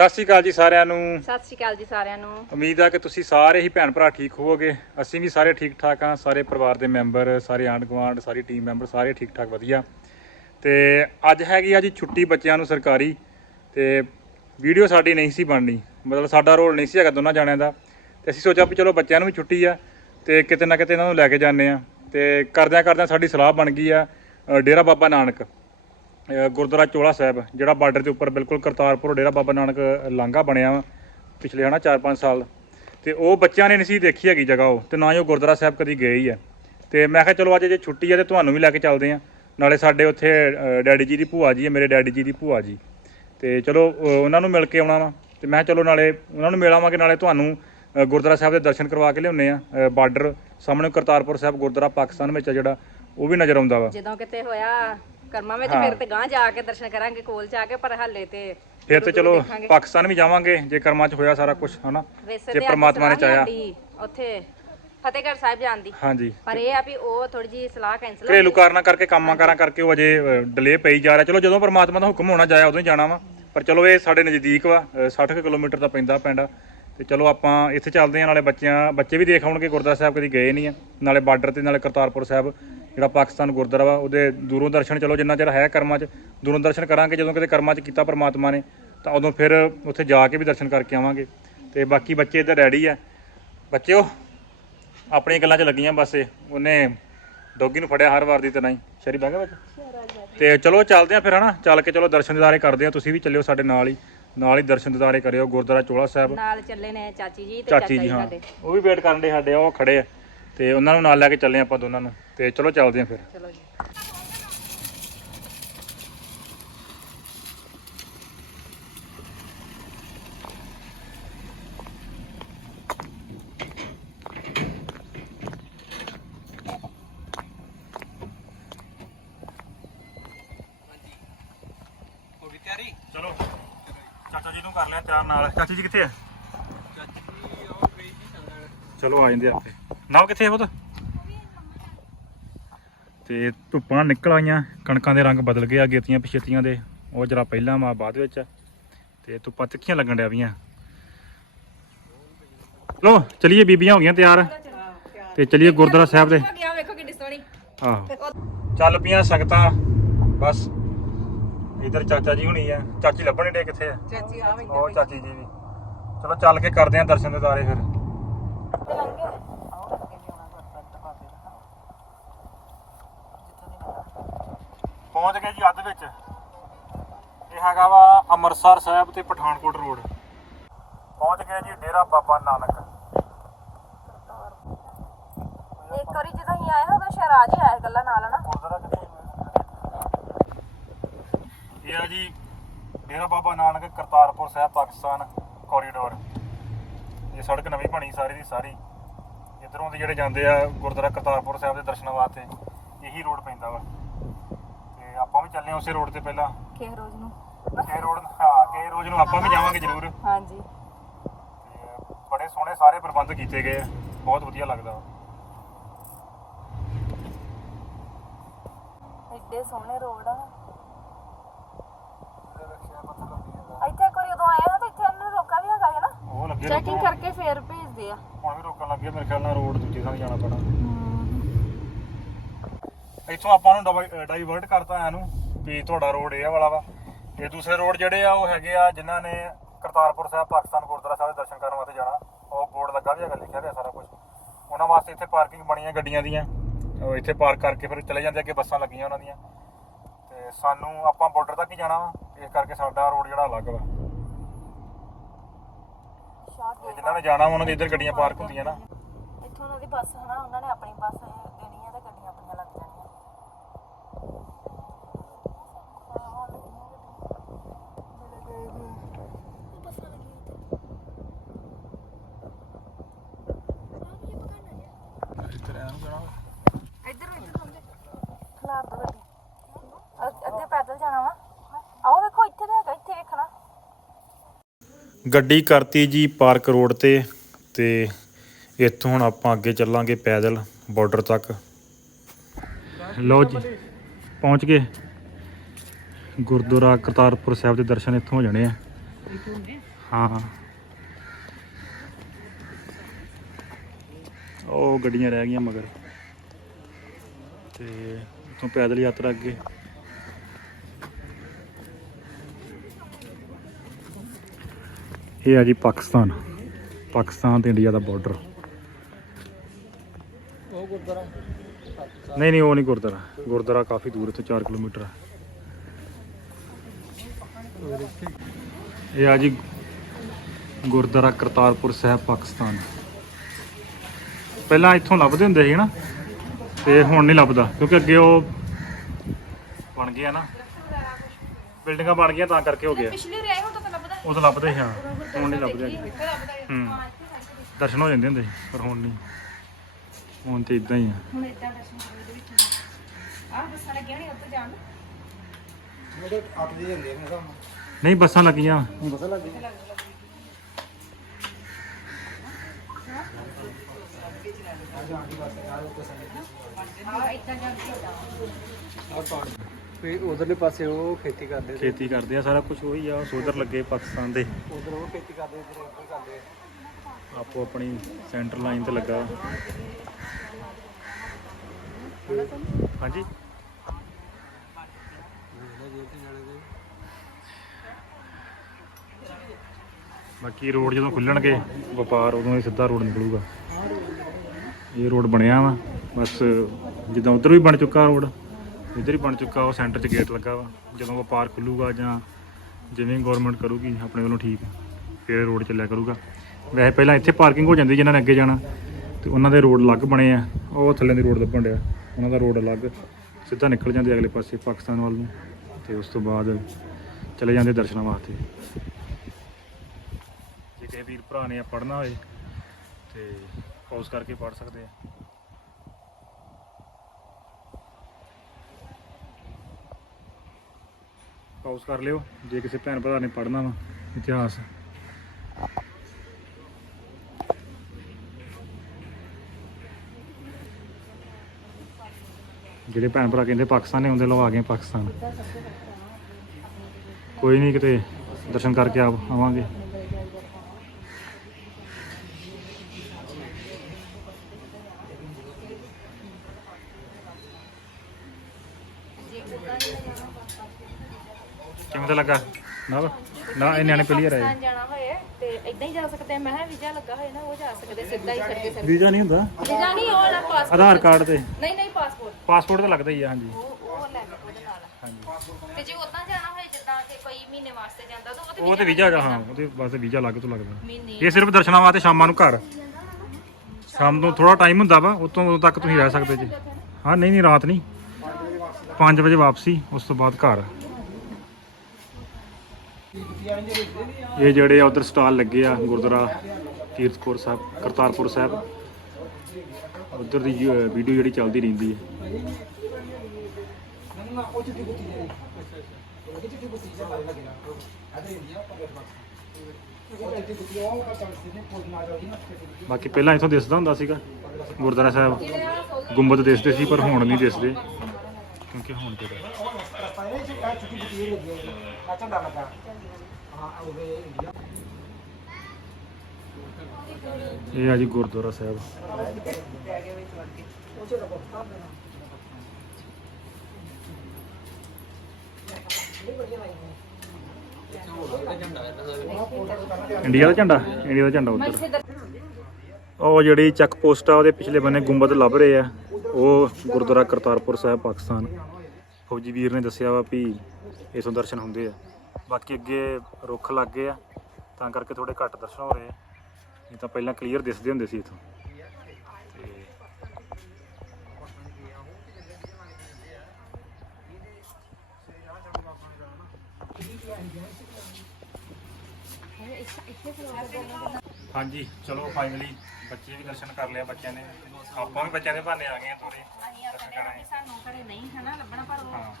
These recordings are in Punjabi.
ਸਤਿ ਸ਼੍ਰੀ ਅਕਾਲ ਜੀ ਸਾਰਿਆਂ ਨੂੰ। ਸਤਿ ਸ਼੍ਰੀ ਅਕਾਲ ਜੀ ਸਾਰਿਆਂ ਨੂੰ। ਉਮੀਦ ਆ ਕਿ ਤੁਸੀਂ ਸਾਰੇ ਹੀ ਭੈਣ ਭਰਾ ਠੀਕ ਹੋਵੋਗੇ। ਅਸੀਂ ਵੀ ਸਾਰੇ ਠੀਕ ਠਾਕ ਆ ਸਾਰੇ ਪਰਿਵਾਰ ਦੇ ਮੈਂਬਰ ਸਾਰੇ ਆਂਢ ਗੁਆਂਢ ਸਾਰੀ ਟੀਮ ਮੈਂਬਰ ਸਾਰੇ ਠੀਕ ਠਾਕ ਵਧੀਆ। ਤੇ ਅੱਜ ਹੈਗੀ ਆ ਜੀ ਛੁੱਟੀ ਬੱਚਿਆਂ ਨੂੰ ਸਰਕਾਰੀ ਤੇ ਵੀਡੀਓ ਸਾਡੀ ਨਹੀਂ ਸੀ ਬਣਨੀ। ਮਤਲਬ ਸਾਡਾ ਰੋਲ ਨਹੀਂ ਸੀ ਹੈਗਾ ਦੋਨਾਂ ਜਾਣਿਆਂ ਦਾ। ਤੇ ਅਸੀਂ ਸੋਚਿਆ ਵੀ ਚਲੋ ਬੱਚਿਆਂ ਨੂੰ ਵੀ ਛੁੱਟੀ ਆ ਤੇ ਕਿਤੇ ਨਾ ਕਿਤੇ ਇਹਨਾਂ ਨੂੰ ਲੈ ਕੇ ਜਾਂਦੇ ਆ। ਤੇ ਕਰਦਿਆਂ ਕਰਦਿਆਂ ਸਾਡੀ ਸਲਾਹ ਬਣ ਗਈ ਆ ਡੇਰਾ ਬਾਬਾ ਨਾਨਕ। ਗੁਰਦੁਆਰਾ ਚੋਲਾ ਸਾਹਿਬ, ਜਿਹੜਾ ਬਾਰਡਰ ਦੇ ਉੱਪਰ ਬਿਲਕੁਲ ਕਰਤਾਰਪੁਰ ਡੇਰਾ ਬਾਬਾ ਨਾਨਕ ਲਾਂਘਾ ਬਣਿਆ ਵਾ ਪਿਛਲੇ ਹਨਾ 4-5 ਸਾਲ। ਤੇ ਉਹ ਬੱਚਿਆਂ ਨੇ ਨਹੀਂ ਸੀ ਦੇਖੀ ਹੈਗੀ ਜਗ੍ਹਾ ਉਹ, ਤੇ ਨਾ ਹੀ ਉਹ ਗੁਰਦੁਆਰਾ ਸਾਹਿਬ ਕਦੀ ਗਏ ਹੀ ਆ। ਤੇ ਮੈਂ ਕਿਹਾ ਚਲੋ ਅੱਜ ਜੇ ਛੁੱਟੀ ਆ ਤੇ ਤੁਹਾਨੂੰ ਵੀ ਲੈ ਕੇ ਚੱਲਦੇ ਆ, ਨਾਲੇ ਸਾਡੇ ਉੱਥੇ ਡੈਡੀ ਜੀ ਦੀ ਭੂਆ ਜੀ ਹੈ ਮੇਰੇ ਡੈਡੀ ਜੀ ਦੀ ਭੂਆ ਜੀ। ਤੇ ਚਲੋ ਉਹਨਾਂ ਨੂੰ ਮਿਲ ਕੇ ਆਉਣਾ ਵਾ, ਤੇ ਮੈਂ ਕਿਹਾ ਚਲੋ ਨਾਲੇ ਉਹਨਾਂ ਨੂੰ ਮਿਲ ਆਵਾਂਗੇ ਨਾਲੇ ਤੁਹਾਨੂੰ ਗੁਰਦੁਆਰਾ ਸਾਹਿਬ ਦੇ ਦਰਸ਼ਨ ਕਰਵਾ ਕੇ ਲਿਆਉਨੇ ਆ। ਬਾਰਡਰ ਸਾਹਮਣੇ ਕਰਤਾਰਪੁਰ ਸਾਹਿਬ ਗੁਰਦੁਆਰਾ ਪਾਕਿਸਤਾਨ ਵਿੱਚ ਆ ਜਿਹੜਾ, ਉਹ ਵੀ ਨਜ਼ਰ ਆਉਂਦਾ ਵਾ। ਜਦੋਂ ਕਿਤੇ ਹੋਇਆ ਕਰਮਾਂ ਵਿੱਚ ਹਾਂ। ਫਿਰ ਤੇ ਗਾਂ ਜਾ ਕੇ ਦਰਸ਼ਨ ਕਰਾਂਗੇ ਕੋਲ ਜਾ ਕੇ ਪਰ ਹਾਲੇ ਤੇ ਫਿਰ ਤੇ ਚਲੋ। ਪਾਕਿਸਤਾਨ ਵੀ ਜਾਵਾਂਗੇ ਜੇ ਕਰਮਾਂ 'ਚ ਹੋਇਆ ਸਾਰਾ ਕੁਝ ਹਨਾ? ਜੇ ਪ੍ਰਮਾਤਮਾ ਨੇ ਚਾਹਿਆ। ਉੱਥੇ ਫਤਿਹਗੜ੍ਹ ਸਾਹਿਬ ਜਾਣ ਦੀ। ਹਾਂਜੀ। ਪਰ ਇਹ ਆ ਵੀ ਉਹ ਥੋੜੀ ਜੀ ਸਲਾਹ ਕੈਨਸਲ ਘਰੇਲੂ ਕਾਰਨਾਂ ਕਰਕੇ ਕੰਮਾਂ ਕਾਰਾਂ ਕਰਕੇ ਉਹ ਅਜੇ ਡਿਲੇ ਪਈ ਜਾ ਰਿਹਾ। ਚਲੋ ਜਦੋਂ ਪਰਮਾਤਮਾ ਦਾ ਹੁਕਮ ਹੋਣਾ ਜਾਇਆ ਉਦੋਂ ਹੀ ਜਾਣਾ ਵਾ। ਪਰ ਚਲੋ ਇਹ ਸਾਡੇ ਨਜ਼ਦੀਕ ਵਾ ਅ, 60 ਕੁ ਕਿਲੋਮੀਟਰ ਦਾ ਪੈਂਦਾ ਪਿੰਡ। ਤੇ ਚਲੋ ਆਪਾਂ ਇੱਥੇ ਚੱਲਦੇ ਆ ਨਾਲੇ ਬੱਚਿਆਂ ਬੱਚੇ ਵੀ ਦੇਖ ਆਉਣਗੇ ਗੁਰਦੁਆਰਾ ਸਾਹਿਬ ਕਦੀ ਗਏ ਨਹੀਂ ਆ। ਨਾਲੇ ਬਾਰਡਰ ਤੇ ਨਾਲੇ ਕਰਤਾਰਪੁਰ ਸਾਹਿਬ। ਜਿਹੜਾ ਪਾਕਿਸਤਾਨ ਗੁਰਦੁਆਰਾ ਵਾ ਉਹਦੇ ਦੂਰੋਂ ਦਰਸ਼ਨ ਚਲੋ ਜਿੰਨਾ ਚਿਰ ਹੈ ਕਰਮਾਂ 'ਚ ਦੂਰੋਂ ਦਰਸ਼ਨ ਕਰਾਂਗੇ ਜਦੋਂ ਕਿਤੇ ਕਰਮਾਂ 'ਚ ਕੀਤਾ ਪਰਮਾਤਮਾ ਨੇ ਤਾਂ ਉਦੋਂ ਫਿਰ ਉੱਥੇ ਜਾ ਕੇ ਵੀ ਦਰਸ਼ਨ ਕਰਕੇ ਆਵਾਂਗੇ। ਤੇ ਬਾਕੀ ਬੱਚੇ ਇੱਧਰ ਰੈਡੀ ਆ। ਬੱਚਿਓ ਆਪਣੀਆਂ ਗੱਲਾਂ 'ਚ ਲੱਗੀਆਂ ਬਸ ਇਹ। ਉਹਨੇ ਡੋਗੀ ਨੂੰ ਫੜਿਆ ਹਰ ਵਾਰ ਦੀ ਤਰ੍ਹਾਂ ਹੀ। ਸ਼ਰੀ ਬਹਿ ਗਿਆ ਵਿੱਚ ਤੇ ਚਲੋ ਚੱਲਦੇ ਆ ਫਿਰ ਹਨਾ? ਚੱਲ ਕੇ ਚਲੋ ਦਰਸ਼ਨ ਦਿਦਾਰੇ ਕਰਦੇ ਆ ਤੁਸੀਂ ਵੀ ਚੱਲਿਓ ਸਾਡੇ ਨਾਲ ਹੀ। ਨਾਲ ਹੀ ਦਰਸ਼ਨ ਦਿਦਾਰੇ ਕਰਿਓ ਗੁਰਦੁਆਰਾ ਚੋਲਾ ਸਾਹਿਬ। ਨਾਲ ਚੱਲੇ ਨੇ ਚਾਚੀ ਜੀ ਤੇ ਚਾਚੀ ਜੀ ਹਾਂ। ਸਾਡੇ। ਉਹ ਵੀ ਵੇਟ ਕਰਨ ਦੇ ਸਾਡੇ ਉਹ ਖੜੇ ਆ। ਤੇ ਉਹਨਾਂ ਨੂੰ ਨਾਲ ਲੈ ਕੇ ਚੱਲੇ ਆਪਾਂ ਦੋਨਾਂ ਨੂੰ। ਤੇ ਚਲੋ ਚੱਲਦੇ ਆ ਫਿਰ। ਚਲੋ ਜੀ। ਤਿਆਰੀ ਚਾਚਾ ਜੀ ਨੂੰ ਕਰ ਲਿਆ ਚਾਰ ਨਾਲ। ਚਾਚੀ ਜੀ ਕਿੱਥੇ ਆ? ਚਲੋ ਆ ਜਾਂਦੇ ਆ ਆਪੇ ਨਾਮ ਕਿੱਥੇ ਆ ਪੁੱਤ? ਤੇ ਧੁੱਪਾਂ ਨਿਕਲ ਆਈਆਂ ਕਣਕਾਂ ਦੇ ਰੰਗ ਬਦਲ ਗਏ ਆ ਗੇਤੀਆਂ ਪਿਛੇਤੀਆਂ ਦੇ। ਉਹ ਜਰਾ ਪਹਿਲਾਂ ਮਾ ਬਾਅਦ ਵਿੱਚ। ਤੇ ਧੁੱਪਾਂ ਤਿੱਖੀਆਂ ਲੱਗਣ ਡਿਆ ਵੀਆਂ ਲੋ ਚਲਿਏ ਬੀਬੀਆਂ ਹੋ ਗਈਆਂ ਤਿਆਰ। ਤੇ ਚਲਿਏ ਗੁਰਦੁਆਰਾ ਸਾਹਿਬ ਦੇ। ਆਹੋ। ਚੱਲ ਪਈਆਂ ਸੰਗਤਾਂ ਬਸ। ਇਧਰ ਚਾਚਾ ਜੀ ਹੁਣੀ ਆ। ਚਾਚੀ ਲੱਭਣ ਡੇ ਕਿੱਥੇ ਆ? ਚਾਚੀ ਆ ਉਹ ਚਾਚੀ ਜੀ ਵੀ। ਚਲੋ ਚੱਲ ਕੇ ਕਰਦੇ ਆਂ ਦਰਸ਼ਨ ਦਿਦਾਰੇ ਫਿਰ। ਪਹੁੰਚ ਗਏ ਜੀ ਅੱਧ ਵਿੱਚ। ਇਹ ਹੈਗਾ ਵਾ ਅੰਮ੍ਰਿਤਸਰ ਸਾਹਿਬ ਤੇ ਪਠਾਨਕੋਟ ਰੋਡ। ਪਹੁੰਚ ਗਏ ਜੀ ਡੇਰਾ ਬਾਬਾ ਨਾਨਕ। ਇੱਕ ਵਾਰੀ ਜਦੋਂ ਹੀ ਆਏ ਉਦੋਂ ਸ਼ਹਿਰਾਜ ਹੀ ਆਇਆ ਗੱਲਾਂ ਨਾਲ ਨਾ ਗੁਰਦੁਆਰਾ ਕਿੱਥੇ? ਇਹ ਆ ਜੀ ਡੇਰਾ ਬਾਬਾ ਨਾਨਕ ਕਰਤਾਰਪੁਰ ਸਾਹਿਬ ਪਾਕਿਸਤਾਨ ਕੋਰੀਡੋਰ ਇਹ ਸੜਕ ਨਵੀਂ ਬਣੀ ਸਾਰੀ ਦੀ ਸਾਰੀ। ਇਧਰੋਂ ਦੇ ਜਿਹੜੇ ਜਾਂਦੇ ਆ ਗੁਰਦੁਆਰਾ ਕਰਤਾਰਪੁਰ ਸਾਹਿਬ ਦੇ ਦਰਸ਼ਨਾਂ ਵਾਸਤੇ ਇਹੀ ਰੋਡ ਪੈਂਦਾ ਵੀ। ਚੱਲੇ ਹਾਂ ਉਸੇ ਰੋਡ ਤੇ ਪਹਿਲਾਂ। ਕਿਸੇ ਰੋਜ਼ ਨੂੰ। ਕਿਸੇ ਰੋਡ ਹਾਂ ਕਿਸੇ ਰੋਜ਼ ਨੂੰ ਆਪਾਂ ਵੀ ਜਾਵਾਂਗੇ ਜ਼ਰੂਰ। ਹਾਂਜੀ। ਤੇ ਬੜੇ ਸੋਹਣੇ ਸਾਰੇ ਪ੍ਰਬੰਧ ਕੀਤੇ ਗਏ ਆ। ਬਹੁਤ ਵਧੀਆ ਲੱਗਦਾ ਵਾ। ਐਡੇ ਸੋਹਣੇ ਰੋਡ ਆ। ਇੱਥੇ ਇੱਕ ਵਾਰੀ ਉਦੋਂ ਆਏ ਨਾ ਤਾਂ ਇੱਥੇ ਇਹਨਾਂ ਰੋਕਾ ਵੀ ਹੈਗਾ ਹੈ ਨਾ। ਉਹ ਲੱਗੇ ਚੈਕਿੰਗ ਰੋਕਣ। ਕਰਕੇ ਫੇਰ ਭੇਜਦੇ ਆ। ਹੁਣ ਵੀ ਰੋਕਣ ਲੱਗੇ ਮੇਰੇ ਖਿਆਲ ਨਾਲ ਰੋਡ ਦੂਜੇ ਥਾਂ ਜਾਣਾ ਪੈਣਾ। ਇੱਥੋਂ ਆਪਾਂ ਨੂੰ ਡਾਈਵਰਟ ਕਰਤਾ ਐ ਨੂੰ ਵੀ ਤੁਹਾਡਾ ਰੋਡ ਇਹ ਵਾਲਾ ਵਾ। ਇਹ ਦੂਸਰੇ ਰੋਡ ਜਿਹੜੇ ਆ ਉਹ ਹੈਗੇ ਆ ਜਿਨ੍ਹਾਂ ਨੇ ਕਰਤਾਰਪੁਰ ਸਾਹਿਬ ਪਾਕਿਸਤਾਨ ਗੁਰਦੁਆਰਾ ਸਾਹਿਬ ਦੇ ਦਰਸ਼ਨ ਕਰਨ ਵਾਸਤੇ ਜਾਣਾ। ਉਹ ਬੋਰਡ ਲੱਗਾ ਵੀ ਹੈਗਾ ਲਿਖਿਆ ਹੋਇਆ ਸਾਰਾ ਕੁਝ ਉਹਨਾਂ ਵਾਸਤੇ ਇੱਥੇ ਪਾਰਕਿੰਗ ਬਣੀਆਂ ਗੱਡੀਆਂ ਦੀਆਂ। ਉਹ ਇੱਥੇ ਪਾਰਕ ਕਰਕੇ ਫਿਰ ਚਲੇ ਜਾਂਦੇ ਅੱਗੇ ਬੱਸਾਂ ਲੱਗੀਆਂ ਉਹਨਾਂ ਦੀਆਂ। ਤੇ ਸਾਨੂੰ ਆਪਾਂ ਬਾਰਡਰ ਤੱਕ ਹੀ ਜਾਣਾ ਵਾ। ਇਸ ਕਰਕੇ ਸਾਡਾ ਰੋਡ ਜਿਹੜਾ ਅਲੱਗ ਵਾ। ਤੇ ਜਿਨ੍ਹਾਂ ਨੇ ਜਾਣਾ ਉਹਨਾਂ ਦੀ ਇੱਧਰ ਗੱਡੀਆਂ ਪਾਰਕ ਹੁੰਦੀਆਂ ਨਾ। ਇੱਥੋਂ ਉਹਨਾਂ ਦੀ ਬੱਸ ਹਨਾ ਉਹਨਾਂ ਨੇ ਆਪਣੀ ਬੱਸ ਦੇਣੀ ਹੈ ਤੇ ਗੱਡੀਆਂ ਆਪਣੀਆਂ ਲੱਗ ਜਾਣੀਆਂ ਇੱਧਰ ਇੱਧਰ ਹੁੰਦੇ ਖਲਾਰ ਦੋ ਗੱਡੀ ਅ- ਅੱਗੇ ਪੈਦਲ ਜਾਣਾ ਵਾ ਆਓ ਵੇਖੋ ਇੱਥੇ ਤੇ ਹੈਗਾ ਇੱਥੇ ਵੇਖਣਾ ਗੱਡੀ ਕਰਤੀ ਜੀ ਪਾਰਕ ਰੋਡ ਤੇ ਤੇ ਇੱਥੋਂ ਹੁਣ ਆਪਾਂ ਅੱਗੇ ਚੱਲਾਂਗੇ ਪੈਦਲ ਬਾਰਡਰ ਤੱਕ। ਲਓ ਜੀ, ਪਹੁੰਚ ਗਏ। ਗੁਰਦੁਆਰਾ ਕਰਤਾਰਪੁਰ ਸਾਹਿਬ ਦੇ ਦਰਸ਼ਨ ਇੱਥੋਂ ਹੋ ਜਾਣੇ ਆ। ਹਾਂ। ਉਹ ਗੱਡੀਆਂ ਰਹਿ ਗਈਆਂ ਮਗਰ। ਤੇ ਉਥੋਂ ਪੈਦਲ ਯਾਤਰਾ ਅੱਗੇ। ਇਹ ਆ ਜੀ ਪਾਕਿਸਤਾਨ। ਪਾਕਿਸਤਾਨ ਤੇ ਇੰਡੀਆ ਦਾ ਬਾਰਡਰ ਉਹ ਗੁਰਦੁਆਰਾ ਨਹੀਂ ਨਹੀਂ ਉਹ ਨਹੀਂ ਗੁਰਦੁਆਰਾ। ਗੁਰਦੁਆਰਾ ਕਾਫੀ ਦੂਰ ਇੱਥੋਂ 4 ਕਿਲੋਮੀਟਰ ਆ। ਇਹ ਆ ਜੀ ਗੁਰਦੁਆਰਾ ਕਰਤਾਰਪੁਰ ਸਾਹਿਬ ਪਾਕਿਸਤਾਨ। ਪਹਿਲਾਂ ਇੱਥੋਂ ਲੱਭਦੇ ਹੁੰਦੇ ਸੀ ਨਾ ਤੇ ਹੁਣ ਨਹੀਂ ਲੱਭਦਾ ਕਿਉਂਕਿ ਅੱਗੇ ਉਹ ਬਣ ਗਿਆ ਨਾ। ਬਿਲਡਿੰਗਾਂ ਬਣ ਗਈਆਂ ਤਾਂ ਕਰਕੇ ਹੋ ਗਿਆ। ਪਿਛਲੇ ਰਿਆਏ ਹੋ ਤਾਂ ਲੱਭਦਾ। ਹਾਂ। ਹੁਣ ਨਹੀਂ ਲੱਭਦੇ ਅੱਗੇ। ਇੱਥੇ ਲੱਭਦਾ ਹੈ। ਹੂੰ ਹਾਂ ਇੱਥੇ ਸਾਈਡ ਤੇ ਦਰਸ਼ਨ ਹੋ ਜਾਂਦੇ ਹੁੰਦੇ ਸੀ, ਪਰ ਹੁਣ ਨਹੀਂ। ਹੁਣ ਤੇ ਇਦਾਂ ਹੀ ਆ। ਹੁਣ ਇਦਾਂ ਦਰਸ਼ਨ ਕਰੋ ਇਹਦੇ ਵਿੱਚ। ਆਹ ਬੱਸਾਂ ਲੱਗੀਆਂ ਨਹੀਂ ਉੱਧਰ ਜਾਣ ਨੂੰ। ਮੇਰੇ ਅੱਠ ਦੇ ਜਾਂਦੇ ਨੇ ਸਾਹਮਣੇ ਨਹੀਂ ਬੱਸਾਂ ਲੱਗੀਆਂ। ਹੁਣ ਪਤਾ ਲੱਗ ਗਿਆ ਹਾਂ ਇਦਾਂ ਜਾ ਕੇ ਜਾਵਾਂ ਆ। ਪਾਣੀ। ਵੀ ਉਧਰਲੇ ਪਾਸੇ ਉਹ ਖੇਤੀ ਕਰਦੇ ਸੀ। ਖੇਤੀ ਕਰਦੇ ਆ ਸਾਰਾ ਕੁਝ ਉਹੀ ਆ ਸੋਦਰ ਲੱਗੇ ਪਾਕਿਸਤਾਨ ਦੇ। ਉਧਰ ਉਹ ਖੇਤੀ ਕਰਦੇ ਇਧਰ ਇੱਧਰ ਕਰਦੇ ਆਪੋ ਆਪਣੀ ਸੈਂਟਰ ਲਾਈਨ ਤੇ ਲੱਗਾ। ਹਾਂਜੀ? ਬਾਕੀ ਰੋਡ ਜਦੋਂ ਖੁੱਲਣਗੇ ਵਪਾਰ ਉਦੋਂ ਹੀ ਸਿੱਧਾ ਰੋਡ ਨਿਕਲੂਗਾ। ਇਹ ਰੋਡ ਬਣਿਆ ਵਾ ਬਸ ਜਿੱਦਾਂ ਉਧਰ ਵੀ ਬਣ ਚੁੱਕਾ ਰੋਡ। ਇੱਧਰ ਹੀ ਬਣ ਚੁੱਕਾ ਉਹ ਸੈਂਟਰ 'ਚ ਗੇਟ ਲੱਗਾ ਵਾ। ਜਦੋਂ ਵਪਾਰ ਖੁੱਲੂਗਾ ਜਾਂ ਜਿਵੇਂ ਗਵਰਨਮੈਂਟ ਕਰੂਗੀ, ਆਪਣੇ ਵੱਲੋਂ ਠੀਕ ਫਿਰ ਰੋਡ ਚੱਲਿਆ ਕਰੂਗਾ। ਵੈਸੇ ਪਹਿਲਾਂ ਇੱਥੇ ਪਾਰਕਿੰਗ ਹੋ ਜਾਂਦੀ ਜਿਹਨਾਂ ਨੇ ਅੱਗੇ ਜਾਣਾ। ਤੇ ਉਹਨਾਂ ਦੇ ਰੋਡ ਅਲੱਗ ਬਣੇ ਆ। ਉਹ ਥੱਲੇ ਦੀ ਰੋਡ ਲੱਭਣ ਡਿਆ। ਉਹਨਾਂ ਦਾ ਰੋਡ ਅਲੱਗ। ਸਿੱਧਾ ਨਿਕਲ ਜਾਂਦੇ ਅਗਲੇ ਪਾਸੇ, ਪਾਕਿਸਤਾਨ ਵੱਲ ਨੂੰ। ਤੇ ਉਸ ਤੋਂ ਬਾਅਦ ਚਲੇ ਜਾਂਦੇ ਦਰਸ਼ਨਾਂ ਵਾਸਤੇ। ਜੇ ਕਿਸੇ ਵੀਰ ਭਰਾ ਨੇ ਪੜ੍ਹਨਾ ਹੋਏ, ਤੇ ਪੌਜ਼ ਕਰਕੇ ਪੜ੍ਹ ਸਕਦੇ ਆ। ਪੌਜ਼ ਕਰ ਲਿਓ। ਜੇ ਕਿਸੇ ਭੈਣ ਭਰਾ ਨੇ ਪੜ੍ਹਨਾ ਵਾ, ਇਤਿਹਾਸ। ਜਿਹੜੇ ਭੈਣ ਭਰਾ ਕਹਿੰਦੇ ਪਾਕਿਸਤਾਨ ਨੇ ਹੁੰਦੇ ਲੋ ਆ ਗਏ ਪਾਕਿਸਤਾਨ। ਕੋਈ ਨਹੀਂ ਕਿਤੇ ਦਰਸ਼ਨ ਕਰਕੇ ਆਵ, ਆਵਾਂਗੇ ਕਿਵੇਂ ਦਾ ਲੱਗਾ ਨਾ ਨਾ ਇਹ ਨਿਆਣੇ ਪਹਿਲੀ ਵਾਰ ਆਏ ਪਾਕਿਸਤਾਨ ਜਾਣਾ ਹੋਏ ਤੇ ਇਦਾਂ ਹੀ ਜਾ ਸਕਦੇ ਆ। ਮੈਂ ਕਿਹਾ ਵੀਜ਼ਾ ਲੱਗਾ ਹੋਏ ਨਾ ਉਹ ਜਾ ਸਕਦੇ ਸਿੱਧਾ ਹੀ ਸੜਕੇ ਸਰ ਵੀਜ਼ਾ ਨਹੀਂ ਹੁੰਦਾ? ਵੀਜ਼ਾ ਨਹੀਂ ਉਹ ਵਾਲਾ ਪਾਸਪੋਰਟ ਆਧਾਰ ਕਾਰਡ ਤੇ। ਨਹੀਂ ਨਹੀਂ ਪਾਸਪੋਰਟ ਪਾਸਪੋਰਟ ਤਾਂ ਲੱਗਦਾ ਹੀ ਆ ਹਾਂਜੀ। ਉਹ ਉਹ ਲੈ ਕੇ ਉਹਦੇ ਨਾਲ ਹਾਂਜੀ। ਤੇ ਜੇ ਉਦਾਂ ਜਾਣਾ ਹੋਏ ਜਿੱਦਾਂ ਕਿ ਕੋਈ ਮਹੀਨੇ ਵਾਸਤੇ ਜਾਂਦਾ ਤਾਂ ਉਹ ਤੇ ਉਹ ਤੇ ਵੀਜ਼ਾ ਹਾਂ ਉਹਦੇ ਵਾਸਤੇ ਵੀਜ਼ਾ ਅਲੱਗ ਤੋਂ ਲੱਗਦਾ। ਮਹੀਨੇ ਇਹ ਸਿਰਫ ਦਰਸ਼ਨਾਂ ਵਾਸਤੇ ਸ਼ਾਮਾਂ ਨੂੰ ਘਰ। ਸ਼ਾਮ ਨੂੰ ਥੋੜਾ ਟਾਈਮ ਹੁੰਦਾ ਵਾ ਉਤੋਂ ਉਦੋਂ ਤੱਕ ਤੁਸੀਂ ਰਹਿ ਸਕਦੇ ਜੀ। ਹਾਂ ਨਹੀਂ ਨਹੀਂ ਰਾਤ ਨਹੀਂ। 5 ਵਜੇ ਵਾਪਸੀ ਉਸ ਤੋਂ ਬਾਅਦ ਘਰ। ਇਹ ਜਿਹੜੇ ਆ ਉਧਰ ਸਟਾਲ ਲੱਗੇ ਆ, ਗੁਰਦੁਆਰਾ ਕੀਰਤਪੁਰ ਸਾਹਿਬ, ਕਰਤਾਰਪੁਰ ਸਾਹਿਬ, ਉਧਰ ਦੀ ਵੀਡੀਓ ਜਿਹੜੀ ਚੱਲਦੀ ਰਹਿੰਦੀ ਹੈ। ਬਾਕੀ ਪਹਿਲਾਂ ਇਥੋਂ ਦਿਸਦਾ ਹੁੰਦਾ ਸੀਗਾ, ਗੁਰਦੁਆਰਾ ਸਾਹਿਬ ਗੁੰਬਦ ਦਿਸਦੇ ਸੀ, ਪਰ ਹੁਣ ਨਹੀਂ ਦਿਸਦੇ, ਕਿਉਂਕਿ ਹੁਣ ਤੇ ਇਹ ਆ ਜੀ ਗੁਰਦੁਆਰਾ ਸਾਹਿਬ। ਇੰਡੀਆ ਦਾ ਝੰਡਾ? ਇੰਡੀਆ ਦਾ ਝੰਡਾ ਉੱਧਰ। ਉਹ ਜਿਹੜੀ ਚੈੱਕ ਪੋਸਟ ਆ, ਉਹਦੇ ਪਿਛਲੇ ਬੰਨੇ ਗੁੰਬਦ ਲੱਭ ਰਹੇ ਆ। ਉਹ ਗੁਰਦੁਆਰਾ ਕਰਤਾਰਪੁਰ ਸਾਹਿਬ, ਪਾਕਿਸਤਾਨ। ਫੌਜੀ ਵੀਰ ਨੇ ਦੱਸਿਆ ਵਾ ਵੀ ਇਥੋਂ ਦਰਸ਼ਨ ਹੁੰਦੇ ਆ। ਬਾਕੀ ਅੱਗੇ ਰੁੱਖ ਲੱਗ ਗਏ ਆ, ਤਾਂ ਕਰਕੇ ਥੋੜੇ ਘੱਟ ਦਰਸ਼ਨ ਹੋ ਰਹੇ ਆ। ਨਹੀਂ ਤਾਂ ਪਹਿਲਾਂ ਕਲੀਅਰ ਦਿਸਦੇ ਹੁੰਦੇ ਸੀ ਇਥੋਂ। ਹਾਂਜੀ, ਚਲੋ ਫਾਈਨਲੀ ਬੱਚੇ ਵੀ ਦਰਸ਼ਨ ਕਰ ਲਿਆ ਬੱਚਿਆਂ ਨੇ। ਆਪਾਂ ਵੀ ਬੱਚਿਆਂ ਦੇ ਬਹਾਨੇ ਆ ਗਏ ਆ ਥੋੜੇ ਆਪਣੇ ਆਪ ਸਾਨੂੰ ਘਰੇ ਨਹੀਂ ਹਨਾ ਲੱਭਣਾ ਪਰ ਉਹ ਹਾਂ।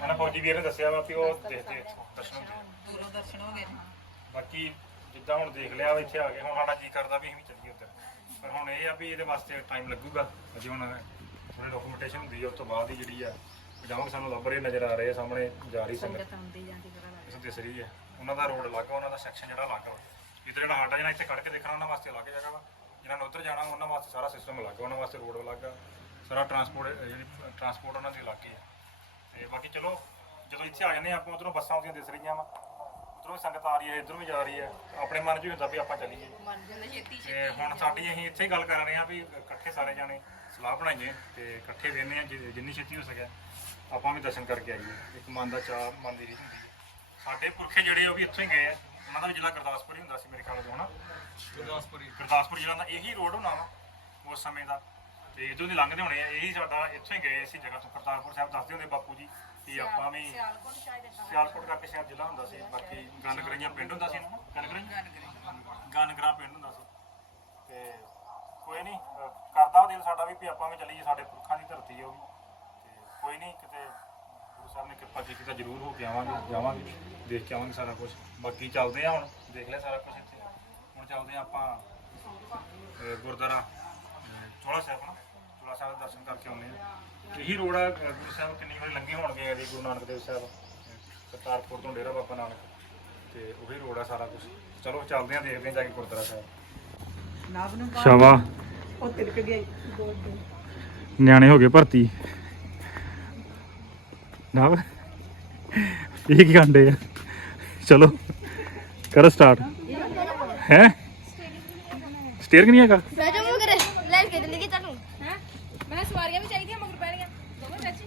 ਉਹਨਾਂ ਫੌਜੀ ਵੀਰ ਨੇ ਦੱਸਿਆ ਵਾ ਵੀ ਉਹ ਦੇਖਦੇ ਇੱਥੋਂ ਦਰਸ਼ਨ ਹੁੰਦੇ ਦੂਰੋਂ ਦਰਸ਼ਨ ਹੋ ਗਏ ਬਾਕੀ ਜਿੱਦਾਂ ਹੁਣ ਦੇਖ ਲਿਆ ਵਾ ਇੱਥੇ ਆ ਗਏ ਹੁਣ ਸਾਡਾ ਜੀ ਕਰਦਾ ਵੀ ਅਸੀਂ ਵੀ ਚੱਲੀਏ ਉੱਧਰ। ਪਰ ਹੁਣ ਇਹ ਆ ਵੀ ਇਹਦੇ ਵਾਸਤੇ ਟਾਈਮ ਲੱਗੂਗਾ। ਅਜੇ ਹੁਣ ਥੋੜੀ ਡਾਕੂਮੈਂਟੇਸ਼ਨ ਹੁੰਦੀ ਹੈ ਉਸ ਤੋਂ ਬਾਅਦ ਹੀ ਜਿਹੜੀ ਆ ਜਾਵਾਂਗੇ ਸਾਨੂੰ ਲੱਭ ਰਹੇ ਨਜ਼ਰ ਆ ਰਹੇ ਆ ਸਾਹਮਣੇ ਜਾ ਰਹੀ ਸੰਗਤ। ਆਉਂਦੀ ਜਾਂਦੀ ਪਤਾ ਇਸ ਦਿਸ ਰਹੀ ਹੈ ਉਹਨਾਂ ਦਾ ਰੋਡ ਅਲੱਗ ਆ ਉਹਨਾਂ ਦਾ ਸੈਕਸ਼ਨ ਜਿਹੜਾ ਅਲੱਗ ਆ। ਇੱਧਰ ਜਿਹੜਾ ਸਾਡਾ ਜਿਹੜਾ ਇੱਥੇ ਖੜ ਕੇ ਦੇਖਣਾ ਉਹਨਾਂ ਵਾਸਤੇ ਅਲੱਗ ਜਗ੍ਹਾ ਵਾ। ਜਿਹਨਾਂ ਨੇ ਉੱਧਰ ਜਾਣਾ ਉਹਨਾਂ ਵਾਸਤੇ ਸਾਰਾ ਸਿਸਟਮ ਅਲੱਗ ਆ ਉਹਨਾਂ ਵਾਸਤੇ ਰੋਡ ਅਲੱਗ ਆ। ਸਾਰਾ ਟਰਾਂਸਪੋਰਟ ਜਿਹੜੀ ਟਰਾਂਸਪੋਰਟ ਉਹਨਾਂ ਦੀ ਅਲੱਗ ਹੀ ਆ। ਤੇ ਬਾਕੀ ਚਲੋ ਜਦੋਂ ਇੱਥੇ ਆ ਜਾਂਦੇ ਆ ਆਪਾਂ ਉਧਰੋਂ ਬੱਸਾਂ ਆਉਂਦੀਆਂ ਦਿਸ ਰਹੀਆਂ ਵਾ। ਉਧਰੋਂ ਸੰਗਤ ਆ ਰਹੀ ਹੈ ਇਧਰੋਂ ਵੀ ਜਾ ਰਹੀ ਹੈ। ਆਪਣੇ ਮਨ 'ਚ ਵੀ ਹੁੰਦਾ ਵੀ ਆਪਾਂ ਚੱਲੀਏ। ਤੇ ਹੁਣ ਸਾਡੀ ਅਸੀਂ ਇੱਥੇ ਹੀ ਗੱਲ ਕਰ ਰਹੇ ਹਾਂ ਵੀ ਇਕੱਠੇ ਸਾਰੇ ਜਾਣੇ ਸਲਾਹ ਬਣਾਈਏ ਤੇ ਇਕੱਠੇ ਵੇਨੇ ਆ ਜਿ- ਜਿੰਨੀ ਛੇਤੀ ਹੋ ਸਕਿਆ ਆਪਾਂ ਵੀ ਦਰਸ਼ਨ ਕਰਕੇ ਆਈਏ। ਇੱਕ ਮਨ ਦਾ ਚਾਹ ਮਨ ਦੀ ਰੀਝ ਹੁੰਦੀ ਹੈ। ਸਾਡੇ ਪੁਰਖੇ ਜਿਹੜੇ ਆ ਉਹ ਵੀ ਇੱਥੋਂ ਹੀ ਗਏ ਆ। ਉਹਨਾਂ ਦਾ ਵੀ ਜ਼ਿਲ੍ਹਾ ਗੁਰਦਾਸਪੁਰ ਹੀ ਹੁੰਦਾ ਸੀ ਮੇਰੇ ਖਿਆਲ ਤੋਂ ਹਨਾ ਗੁਰਦਾਸਪੁਰੀ ਗੁਰਦਾਸਪੁਰ ਜ਼ਿਲ੍ਹਾ ਦਾ ਇਹੀ ਰੋਡ ਹੋਣਾ ਵਾ ਉਸ ਸਮੇਂ ਦਾ। ਤੇ ਇਦੋਂ ਦੀ ਲੰਘਦੇ ਹੋਣੇ ਆ ਇਹੀ ਸਾਡਾ ਇੱਥੋਂ ਹੀ ਗਏ ਸੀ ਜਗ੍ਹਾ ਤੋਂ ਕਰਤਾਰਪੁਰ ਸਾਹਿਬ ਦੱਸਦੇ ਹੁੰਦੇ ਬਾਪੂ ਜੀ ਕਿ ਆਪਾਂ ਵੀ ਸਿਆਲਕੋਟ ਕਰਕੇ ਸ਼ਾਇਦ ਜ਼ਿਲ੍ਹਾ ਹੁੰਦਾ ਸੀ ਬਾਕੀ ਗਨਗਰਈਆਂ ਪਿੰਡ ਹੁੰਦਾ ਸੀ ਨਾ ਗਨਗਰਈਆਂ ਗਨਗਰਾ ਪਿੰਡ ਹੁੰਦਾ ਸੀ। ਤੇ ਕੋਈ ਨਹੀਂ ਕਰਦਾ ਵਾ ਦਿਲ ਸਾਡਾ ਵੀ ਵੀ ਆਪਾਂ ਵੀ ਚੱਲੀਏ ਸਾਡੇ ਪੁਰਖਾਂ ਦੀ ਧਰਤੀ ਹੈ ਉਹ ਵੀ। ਤੇ ਕੋਈ ਨਹੀਂ ਕਿਤੇ ਗੁਰੂ ਸਾਹਿਬ ਨੇ ਕਿਰਪਾ ਕੀਤੀ ਤਾਂ ਜ਼ਰੂਰ ਹੋ ਕੇ ਆਵਾਂਗੇ ਜਾਵਾਂਗੇ ਦੇਖ ਕੇ ਆਵਾਂਗੇ ਸਾਰਾ ਕੁਝ ਬਾਕੀ ਚੱਲਦੇ ਆ ਹੁਣ ਦੇਖ ਲਿਆ ਸਾਰਾ ਕੁਝ ਇੱਥੇ। ਹੁਣ ਚੱਲਦੇ ਆ ਆਪਾਂ ਗੁਰਦੁਆਰਾ ਚੋਲਾ ਸਾਹਿਬ ਨਾ ਚੋਲਾ ਸਾਹਿਬ ਦੇ ਦਰਸ਼ਨ ਕਰਕੇ ਆਉਂਦੇ ਆ। ਇਹੀ ਰੋਡ ਆ ਅਹ ਗੁਰੂ ਸਾਹਿਬ ਕਿੰਨੀ ਵਾਰੀ ਲੰਘੇ ਹੋਣਗੇ ਇਹਦੇ ਗੁਰੂ ਨਾਨਕ ਦੇਵ ਸਾਹਿਬ। ਅਹ ਕਰਤਾਰਪੁਰ ਤੋਂ ਡੇਰਾ ਬਾਬਾ ਨਾਨਕ। ਤੇ ਉਹੀ ਰੋਡ ਆ ਸਾਰਾ ਕੁਝ ਚਲੋ ਚੱਲਦੇ ਆ ਦੇਖਦੇ ਆ ਜਾ ਕੇ ਗੁਰਦੁਆਰਾ ਸਾਹਿਬ। ਨਾਬ ਨੂੰ ਸ਼ਾਵਾ। ਉਹ ਤਿਲਕ ਗਿਆ ਦੋ ਦੋ। ਨਿਆਣੇ ਹੋ ਗਏ ਭਰਤੀ। ਨਾ ਇਹ ਕੀ ਕਾਂਡੇ ਆ ਚਲੋ ਕਰੋ ਸਟਾਰਟ। ਹੈ? ਸਟੀਅਰਿੰਗ ਨਹੀਂ ਹੈਗਾ ਬਹਿ ਜਾ ਮਗਰ ਲੈ ਕੇ ਚੱਲੀ ਤੁਹਾਨੂੰ ਹੈ ਮੈਂ ਸਵਾਰੀਆਂ ਵੀ ਚਾਹੀਦੀਆਂ ਮਗਰ ਪੈਣੀਆਂ ਦੋਵੇਂ ਵਿੱਚ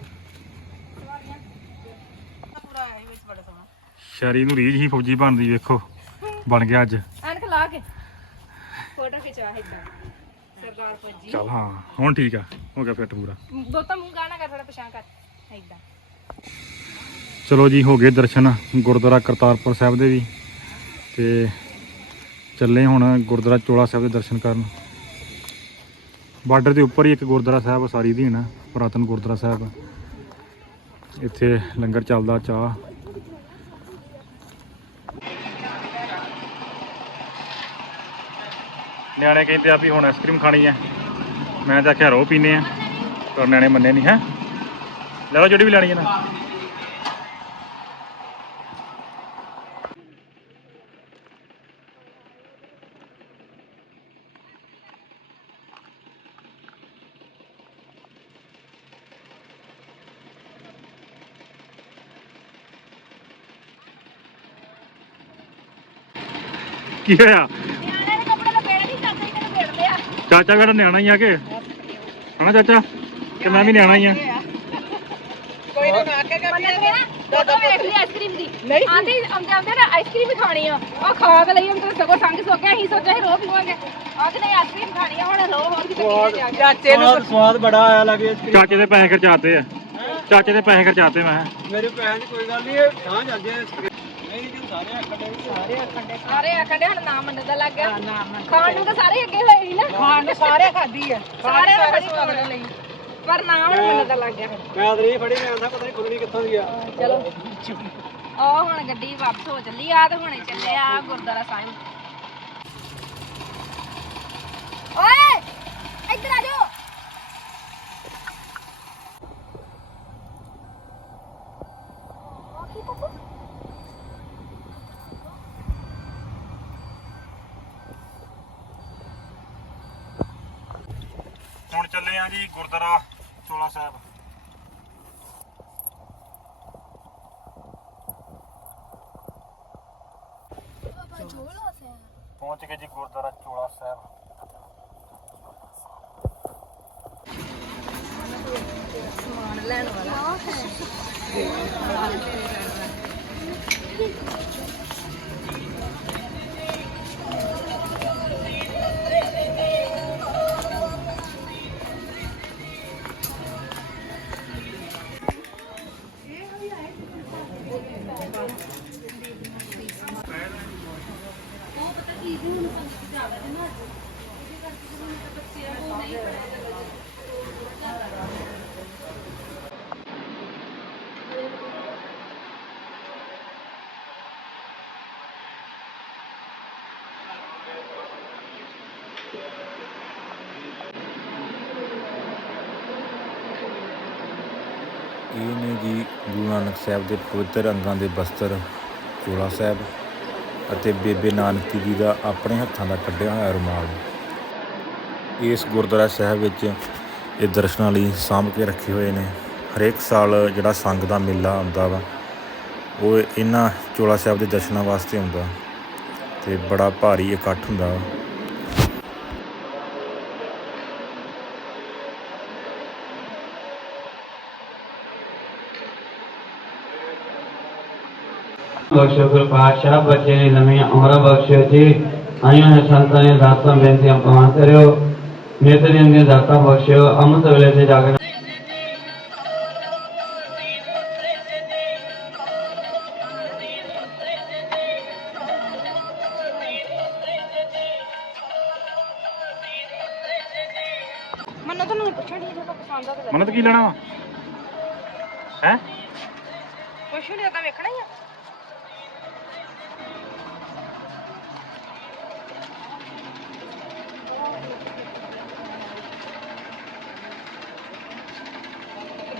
ਸਵਾਰੀਆਂ ਪੂਰਾ ਆਇਆ ਵਿੱਚ ਬੜਾ ਸੋਹਣਾ। ਸ਼ਰੀ ਨੂੰ ਰੀਝ ਹੀ ਫੌਜੀ ਬਣਦੀ ਵੇਖੋ ਬਣ ਗਿਆ ਅੱਜ। ਐਨਕ ਲਾ ਕੇ। ਫੋਟੋ ਖਿਚਾ ਇਦਾਂ। ਸਰਦਾਰ ਫੌਜੀ। ਚੱਲ ਹਾਂ ਹੁਣ ਠੀਕ ਆ। ਹੋ ਗਿਆ ਫਿੱਟ ਪੂਰਾ। ਦੋ ਤਾਂ ਮੂੰਹ ਗਾਣਾ ਕਰ ਥੋੜਾ ਪਛਾਣ ਕਰ। ਇਦਾਂ। ਚਲੋ ਜੀ ਹੋ ਗਏ ਦਰਸ਼ਨ ਗੁਰਦੁਆਰਾ ਕਰਤਾਰਪੁਰ ਸਾਹਿਬ ਦੇ ਵੀ। ਤੇ ਚੱਲੇ ਹੁਣ ਗੁਰਦੁਆਰਾ ਚੋਲਾ ਸਾਹਿਬ ਦੇ ਦਰਸ਼ਨ ਕਰਨ। ਬਾਰਡਰ ਦੇ ਉੱਪਰ ਹੀ ਇੱਕ ਗੁਰਦੁਆਰਾ ਸਾਹਿਬ ਸਾਰੀ ਦੀਨ ਪੁਰਾਤਨ ਗੁਰਦੁਆਰਾ ਸਾਹਿਬ। ਇੱਥੇ ਲੰਗਰ ਚੱਲਦਾ ਚਾਹ। ਨਿਆਣੇ ਕਹਿੰਦੇ ਆ ਵੀ ਹੁਣ ਆਈਸਕ੍ਰੀਮ ਖਾਣੀ ਹੈ ਮੈਂ ਤਾਂ ਆਖਿਆ ਰੋ ਪੀਨੇ ਆ। ਪਰ ਨਿਆਣੇ ਮੰਨੇ ਨਹੀਂ ਹੈ? ਲੈ ਲਓ ਜਿਹੜੀ ਵੀ ਲੈਣੀ ਹੈ ਨਾ। ਕੀ ਹੋਇਆ ਨਿਆਣੇ ਦੇ ਕੱਪੜੇ ਤਾਂ ਪੇੜ ਨਹੀਂ ਚਾਚਾ ਜੀ ਨੇ ਪੇੜਦੇ ਆ ਚਾਚਾ ਮੇਰਾ ਨਿਆਣਾ ਹੀ ਆ ਕੇ? ਹਨਾ ਚਾਚਾ? ਕਿ ਮੈਂ ਵੀ ਨਿਆਣਾ ਹੀ ਆ। ਕੋਈ ਨਾ ਨਾ ਕੇ ਮੰਨਤ ਨੇ ਫੋਟੋ ਵੇਖ ਲਈ ਆਈਸਕ੍ਰੀਮ ਦੀ। ਨਹੀਂ। ਆਂਦੇ ਆਉਂਦੇ ਆਉਂਦੇ ਨਾ ਆਈਸਕ੍ਰੀਮ ਹੀ ਖਾਣੀ ਆ। ਆ ਖਾ ਕੇ ਲਈ ਅੰਦਰ ਸਗੋਂ ਸੰਗ ਸੋਕਿਆ ਅਸੀਂ ਸੋਚਿਆ ਸੀ ਰੋ ਪੀਵਾਂਗੇ। ਆ ਕਿ ਨਹੀਂ ਆਈਸਕ੍ਰੀਮ ਖਾਣੀ ਆ ਹੁਣ ਰੋ ਹੋਰ ਕਿਤੇ ਕਿਤੇ ਜਾ ਕੇ। ਚਾਚੇ ਨੂੰ ਸਵਾਦ ਬੜਾ ਆਇਆ ਲੱਗੇ ਚਾਚੇ ਦੇ ਪੈਸੇ ਖਰਚਾਤੇ ਆ। ਚਾਚੇ ਦੇ ਪੈਸੇ ਖਰਚਾਤੇ ਮੈਂ। ਮੇਰੇ ਦੀ ਕੋਈ ਗੱਲ ਨਹੀਂ ਇਹ ਗਾਂ ਜਾਂਦੇ ਆ ਸਾਰੇ ਆਖਣ ਦੇ ਹੁਣ ਨਾ ਮੰਨਣ ਦਾ ਲੱਗ ਗਿਆ। ਖਾਣ ਨੂੰ ਤਾਂ ਸਾਰੇ ਅੱਗੇ ਹੋਏ ਸੀ ਨਾ। ਖਾਣ ਨੂੰ ਸਾਰੇ ਖਾਦੀ ਆ। ਸਾਰੇ ਨੇ ਬੜੀ ਖਾਣ ਲਈ। ਪਰ ਨਾ ਹੁਣ ਮੰਨਣ ਦਾ ਲੱਗ ਗਿਆ। ਮੈਂ ਅਦਰੀ ਫੜੀ ਮੈਂ ਆਂਦਾ ਪਤਾ ਨਹੀਂ ਖੁੱਲਣੀ ਕਿੱਥੋਂ ਦੀ ਆ। ਚਲੋ। ਆ ਹੁਣ ਗੱਡੀ ਵਾਪਸ ਹੋ ਚੱਲੀ ਆ ਤੇ ਹੁਣੇ ਚੱਲੇ ਆ ਗੁਰਦੁਆਰਾ ਸਾਹਿਬ। ਓਏ! ਇੱਧਰ ਆ ਜਾਓ। ਹੁਣ ਆ ਜੀ ਗੁਰਦੁਆਰਾ ਚੋਲਾ ਸਾਹਿਬ। ਪਹੁੰਚ ਗਏ ਜੀ ਗੁਰਦੁਆਰਾ ਚੋਲਾ ਸਾਹਿਬ। ਸਮਾਨ ਲੈਣ ਵਾਲਾ ਸਾਹਿਬ ਦੇ ਪਵਿੱਤਰ ਅੰਗਾਂ ਦੇ ਬਸਤਰ, ਚੋਲਾ ਸਾਹਿਬ ਅਤੇ ਬੇਬੇ ਨਾਨਕੀ ਜੀ ਦਾ ਆਪਣੇ ਹੱਥਾਂ ਦਾ ਕੱਢਿਆ ਹੋਇਆ ਰੁਮਾਲ। ਇਸ ਗੁਰਦੁਆਰਾ ਸਾਹਿਬ ਵਿੱਚ ਇਹ ਦਰਸ਼ਨਾਂ ਲਈ ਸਾਂਭ ਕੇ ਰੱਖੇ ਹੋਏ ਨੇ। ਹਰੇਕ ਸਾਲ ਜਿਹੜਾ ਸੰਗ ਦਾ ਮੇਲਾ ਆਉਂਦਾ ਵਾ, ਉਹ ਇਹਨਾਂ ਚੋਲਾ ਸਾਹਿਬ ਦੇ ਦਰਸ਼ਨਾਂ ਵਾਸਤੇ ਆਉਂਦਾ ਤੇ ਬੜਾ ਭਾਰੀ ਇਕੱਠ ਹੁੰਦਾ ਵਾ ਬਖਸ਼ੋ ਗੁਰ ਪਾਤਸ਼ਾਹ, ਬੱਚੇ ਨੇ ਨਵੀਆਂ ਉਮਰਾਂ ਬਖਸ਼ੋ ਜੀ। ਆਇਆਂ ਹੈ ਸੰਤਾਂ ਨੇ ਦਾਤਾਂ ਬੇਨਤੀਆਂ ਪਾਵਨ ਕਰਿਓ ਨੇਤਰ ਦੀਆਂ ਦਾਤਾਂ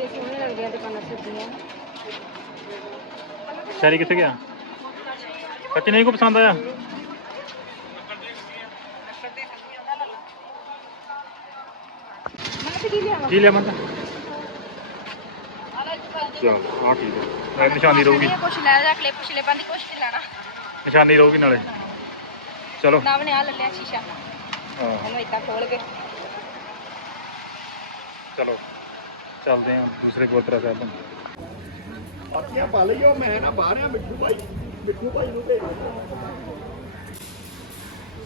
ਕਿਤੇ ਸੋਹਣੇ ਲੱਗਦੇ ਆ ਦੁਕਾਨਾਂ ਸੱਜੀਆਂ ਸ਼ੈਰੀ ਕਿੱਥੇ ਗਿਆ? ਸੱਚ ਨਹੀਂ ਕੋ ਪਸੰਦ ਆਇਆ? ਮੈਂ ਤੇ ਕੀ ਲਿਆਵਾਂ? ਕੀ ਲਿਆ ਮੰਨ ਚਲ ਆ ਠੀਕ ਹੈ ਇਹ ਨਿਸ਼ਾਨੀ ਰਹੂਗੀ। ਕੁਛ ਲੈ ਜਾ ਕਲਿੱਪ ਸ਼ਲਿਪਾਂ ਦੀ ਕੁਛ ਨਹੀਂ ਲੈਣਾ। ਨਿਸ਼ਾਨੀ ਰਹੂਗੀ ਨਾਲੇ। ਚਲੋ। ਨਵ ਨੇ ਆ ਲੈ ਲਿਆ ਸ਼ੀਸ਼ਾ। ਹਾਂ। ਉਹਨੂੰ ਇੱਦਾਂ ਖੋਲ ਕੇ। ਚਲੋ। ਚੱਲਦੇ ਹਾਂ ਦੂਸਰੇ ਗੁਰਦੁਆਰਾ ਸਾਹਿਬ ਨੂੰ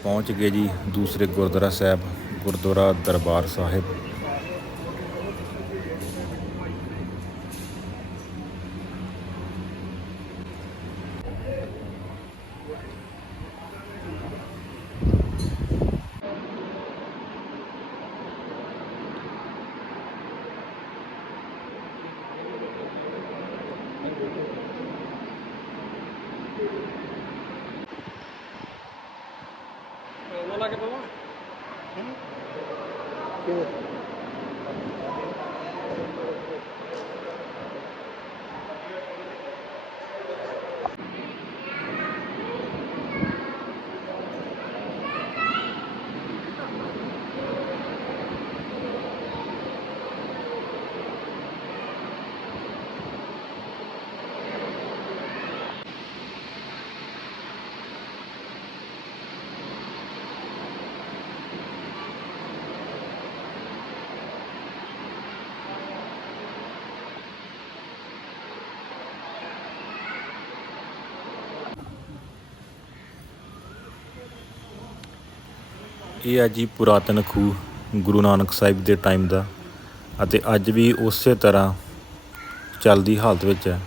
ਪਹੁੰਚ ਗਏ ਜੀ ਦੂਸਰੇ ਗੁਰਦੁਆਰਾ ਸਾਹਿਬ ਗੁਰਦੁਆਰਾ ਦਰਬਾਰ ਸਾਹਿਬ ਇਹ ਹੈ ਜੀ ਪੁਰਾਤਨ ਖੂਹ ਗੁਰੂ ਨਾਨਕ ਸਾਹਿਬ ਦੇ ਟਾਈਮ ਦਾ ਅਤੇ ਅੱਜ ਵੀ ਉਸੇ ਤਰ੍ਹਾਂ ਚੱਲਦੀ ਹਾਲਤ ਵਿੱਚ ਹੈ।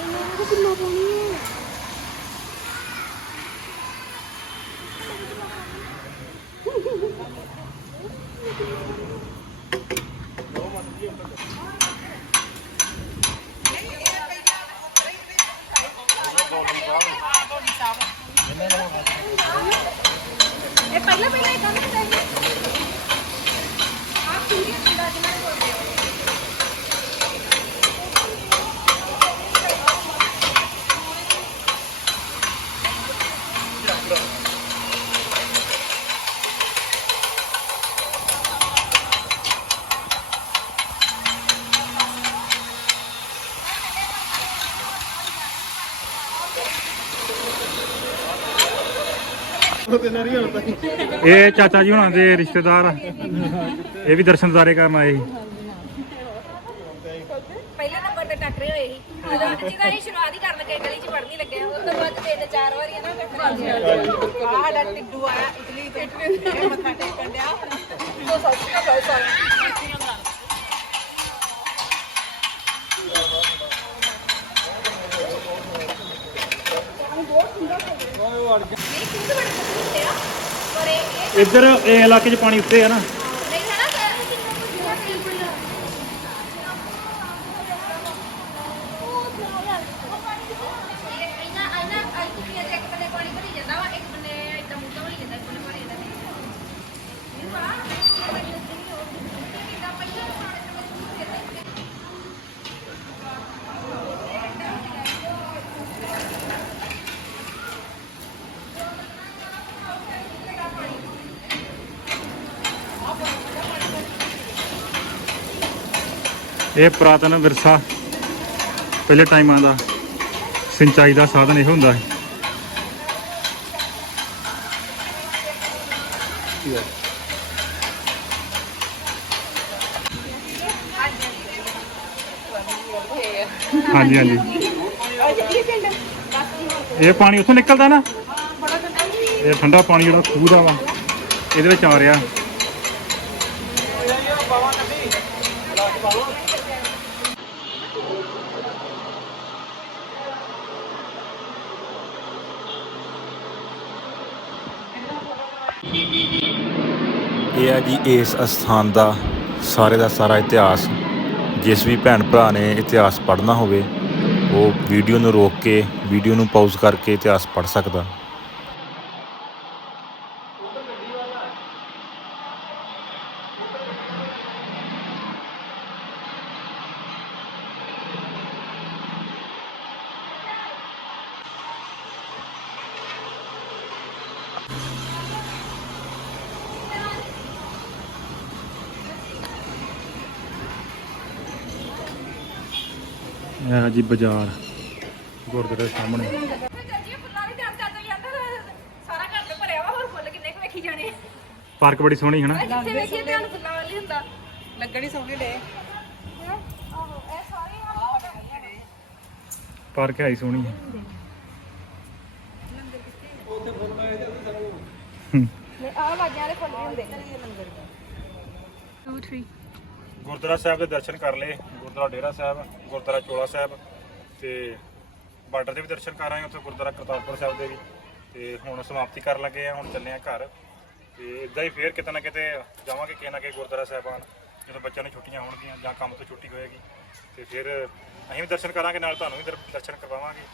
เป็นไงก็ขึ้นมาตรงนี้ ਇਹ ਚਾਚਾ ਜੀ ਹੁਣਾਂ ਦੇ ਰਿਸ਼ਤੇਦਾਰ। ਆ। ਇਹ ਵੀ ਦਰਸ਼ਨਦਾਰੇ ਕਰਨ ਆਏ ਸੀ। ਪਹਿਲੇ ਨੰਬਰ ਤੇ ਟੱਕਰੇ ਹੋਏ ਸੀ। ਜਿਹਦਾ ਅਸੀਂ ਸ਼ੁਰੂਆਤ ਹੀ ਕਰਨ ਲੱਗੇ ਗਲੀ 'ਚ ਵੜਨੀ ਲੱਗੇ। ਉਸ ਤੋਂ ਬਾਅਦ ਤਿੰਨ ਚਾਰ ਵਾਰੀ ਇਹਨਾਂ ਟੱਕਰੇ ਆਹ ਸਾਡਾ ਟਿੱਡੂ ਆਇਆ ਇਟਲੀ ਤੇ ਇਹ ਮੱਥਾ ਟੇਕਣ ਡਿਆ। ਸੋ ਸੱਚੀ ਦਾ ਬਹੁਤ ਸਾਰਾ ਇੱਧਰ ਇਹ ਇਲਾਕੇ 'ਚ ਪਾਣੀ ਉੱਤੇ ਆ ਨਾ ਨਹੀਂ ਹੈ ਨਾ ਕਿ ਕਿੰਨਾ ਕੁ ਜਿਹੜਾ ਬਿਲਕੁਲ ਇਹ ਪੁਰਾਤਨ ਵਿਰਸਾ ਪਹਿਲੇ ਟਾਈਮਾਂ ਦਾ ਸਿੰਚਾਈ ਦਾ ਸਾਧਨ ਇਹ ਹੁੰਦਾ ਸੀ। ਹਾਂਜੀ ਹਾਂਜੀ। ਇਹ ਪਾਣੀ ਉੱਥੋਂ ਨਿਕਲਦਾ ਨਾ? ਇਹ ਠੰਡਾ ਪਾਣੀ ਜਿਹੜਾ ਖੂਹ ਦਾ ਵਾ, ਇਹਦੇ ਵਿੱਚ ਆ ਰਿਹਾ। ਇਹ ਹੈ ਜੀ ਇਸ ਅਸਥਾਨ ਦਾ ਸਾਰੇ ਦਾ ਸਾਰਾ ਇਤਿਹਾਸ। ਜਿਸ ਵੀ ਭੈਣ ਭਰਾ ਨੇ ਇਤਿਹਾਸ ਪੜ੍ਹਨਾ ਹੋਵੇ, ਉਹ ਵੀਡੀਓ ਨੂੰ ਰੋਕ ਕੇ, ਵੀਡੀਓ ਨੂੰ ਪਾਜ਼ ਕਰਕੇ ਇਤਿਹਾਸ ਪੜ੍ਹ ਸਕਦਾ ਇਹ ਹੈ ਜੀ ਬਾਜ਼ਾਰ ਗੁਰਦੁਆਰੇ ਦੇ ਸਾਹਮਣੇ ਜੀ ਫੁੱਲਾਂ ਦੀ ਟਾਈਮ ਚੱਲ ਜਾਂਦਾ ਸਾਰਾ ਘਰ ਤੇ ਭਰਿਆ ਵਾ ਹੋਰ ਫੁੱਲ ਕਿੰਨੇ ਕੁ ਵੇਖੀ ਜਾਣੇ ਪਾਰਕ ਬੜੀ ਸੋਹਣੀ ਹੈ ਨਾ? ਜਿੱਥੇ ਵੇਖੀਏ ਧਿਆਨ ਫੁੱਲਾਂ ਵਾਲੀ ਹੁੰਦਾ। ਲੱਗਣੀ ਸੋਹਣੇ ਡੇ। ਪਾਰਕ ਹੈ ਹੀ ਸੋਹਣੀ। ਹੈ। ਆਹ ਵਾਜਾਂ ਵਾਲੇ ਫੁੱਲ ਵੀ ਹੁੰਦੇ। 2 3 ਗੁਰਦੁਆਰਾ ਸਾਹਿਬ ਦੇ ਦਰਸ਼ਨ ਕਰ ਲਏ, ਗੁਰਦੁਆਰਾ ਡੇਰਾ ਸਾਹਿਬ, ਗੁਰਦੁਆਰਾ ਚੋਲਾ ਸਾਹਿਬ ਤੇ ਬਾਰਡਰ ਦੇ ਵੀ ਦਰਸ਼ਨ ਕਰ ਆਏ, ਉੱਥੇ ਗੁਰਦੁਆਰਾ ਕਰਤਾਰਪੁਰ ਸਾਹਿਬ ਦੇ ਵੀ ਤੇ ਹੁਣ ਸਮਾਪਤੀ ਕਰਨ ਲੱਗੇ ਆ, ਹੁਣ ਚੱਲੇ ਆ ਘਰ ਤੇ ਇਦਾਂ ਹੀ ਫੇਰ ਕਿਤੇ ਨਾ ਕਿਤੇ ਜਾਵਾਂਗੇ ਕਿਸੇ ਨਾ ਕਿਸੇ ਗੁਰਦੁਆਰਾ ਸਾਹਿਬਾਨ, ਜਦੋਂ ਬੱਚਿਆਂ ਨੂੰ ਛੁੱਟੀਆਂ ਹੋਣਗੀਆਂ ਜਾਂ ਕੰਮ ਤੋਂ ਛੁੱਟੀ ਹੋਏਗੀ ਤੇ ਫਿਰ ਅਸੀਂ ਵੀ ਦਰਸ਼ਨ ਕਰਾਂਗੇ, ਨਾਲ ਤੁਹਾਨੂੰ ਵੀ ਦਰ- ਦਰਸ਼ਨ ਕਰਵਾਵਾਂਗੇ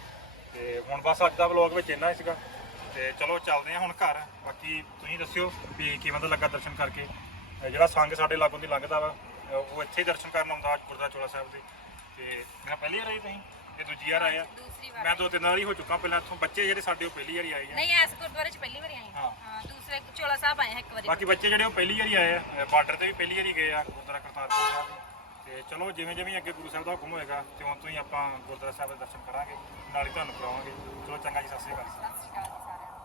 ਤੇ ਹੁਣ ਬਸ ਅੱਜ ਦਾ ਵਲੌਗ ਵਿੱਚ ਇੰਨਾ ਹੀ ਸੀਗਾ ਤੇ ਚਲੋ ਚੱਲਦੇ ਹਾਂ ਹੁਣ ਘਰ, ਬਾਕੀ ਤੁਸੀਂ ਦੱਸਿਓ ਵੀ ਕਿਵੇਂ ਦਾ ਲੱਗਾ ਦਰਸ਼ਨ ਕਰਕੇ। ਇਹ ਜਿਹੜਾ ਸੰਗ ਸਾਡੇ ਲਾਗੋਂ ਦੀ ਲੰਘਦਾ ਵਾ ਉਹ ਇੱਥੇ ਹੀ ਦਰਸ਼ਨ ਕਰਨ ਆਉਂਦਾ ਗੁਰਦੁਆਰਾ ਚੋਲਾ ਸਾਹਿਬ ਦੇ। ਤੇ ਮੇਰਾ ਪਹਿਲੀ ਵਾਰ ਆਈ ਤੁਸੀਂ? ਇਹ ਦੂਜੀ ਵਾਰ ਆਇਆ। ਦੂਸਰੀ ਮੈਂ ਦੋ ਤਿੰਨ ਵਾਰੀ ਹੋ ਚੁੱਕਾ ਪਹਿਲਾਂ ਇੱਥੋਂ ਬੱਚੇ ਜਿਹੜੇ ਸਾਡੇ ਉਹ ਪਹਿਲੀ ਵਾਰੀ ਆਏ ਆ। ਨਹੀਂ ਐਸ ਗੁਰਦੁਆਰੇ ਚ ਪਹਿਲੀ ਵਾਰੀ ਆਈ ਹਾਂ। ਹਾਂ ਦੂਸਰੇ ਚੋਲਾ ਸਾਹਿਬ ਆਏ ਹਾਂ ਇੱਕ ਵਾਰੀ। ਬਾਕੀ ਬੱਚੇ ਜਿਹੜੇ ਉਹ ਪਹਿਲੀ ਵਾਰੀ ਆਏ ਆ ਬਾਰਡਰ ਤੇ ਵੀ ਪਹਿਲੀ ਵਾਰੀ ਗਏ ਆ ਗੁਰਦੁਆਰਾ ਕਰਤਾਰਪੁਰ ਸਾਹਿਬ ਤੇ ਚਲੋ ਜਿਵੇਂ ਜਿਵੇਂ ਅੱਗੇ ਗੁਰੂ ਸਾਹਿਬ ਦਾ ਹੁਕਮ ਹੋਏਗਾ ਤਿਉਂ ਤੋਂ ਹੀ ਆਪਾਂ ਗੁਰਦੁਆਰਾ ਸਾਹਿਬ ਦੇ ਦਰਸ਼ਨ ਕਰਾਂਗੇ ਨਾਲ ਹੀ ਤੁਹਾਨੂੰ ਕਰਾਵਾਂਗੇ ਚਲੋ ਚੰਗਾ ਜੀ ਸਤਿ ਸ਼੍ਰੀ ਅਕਾਲ।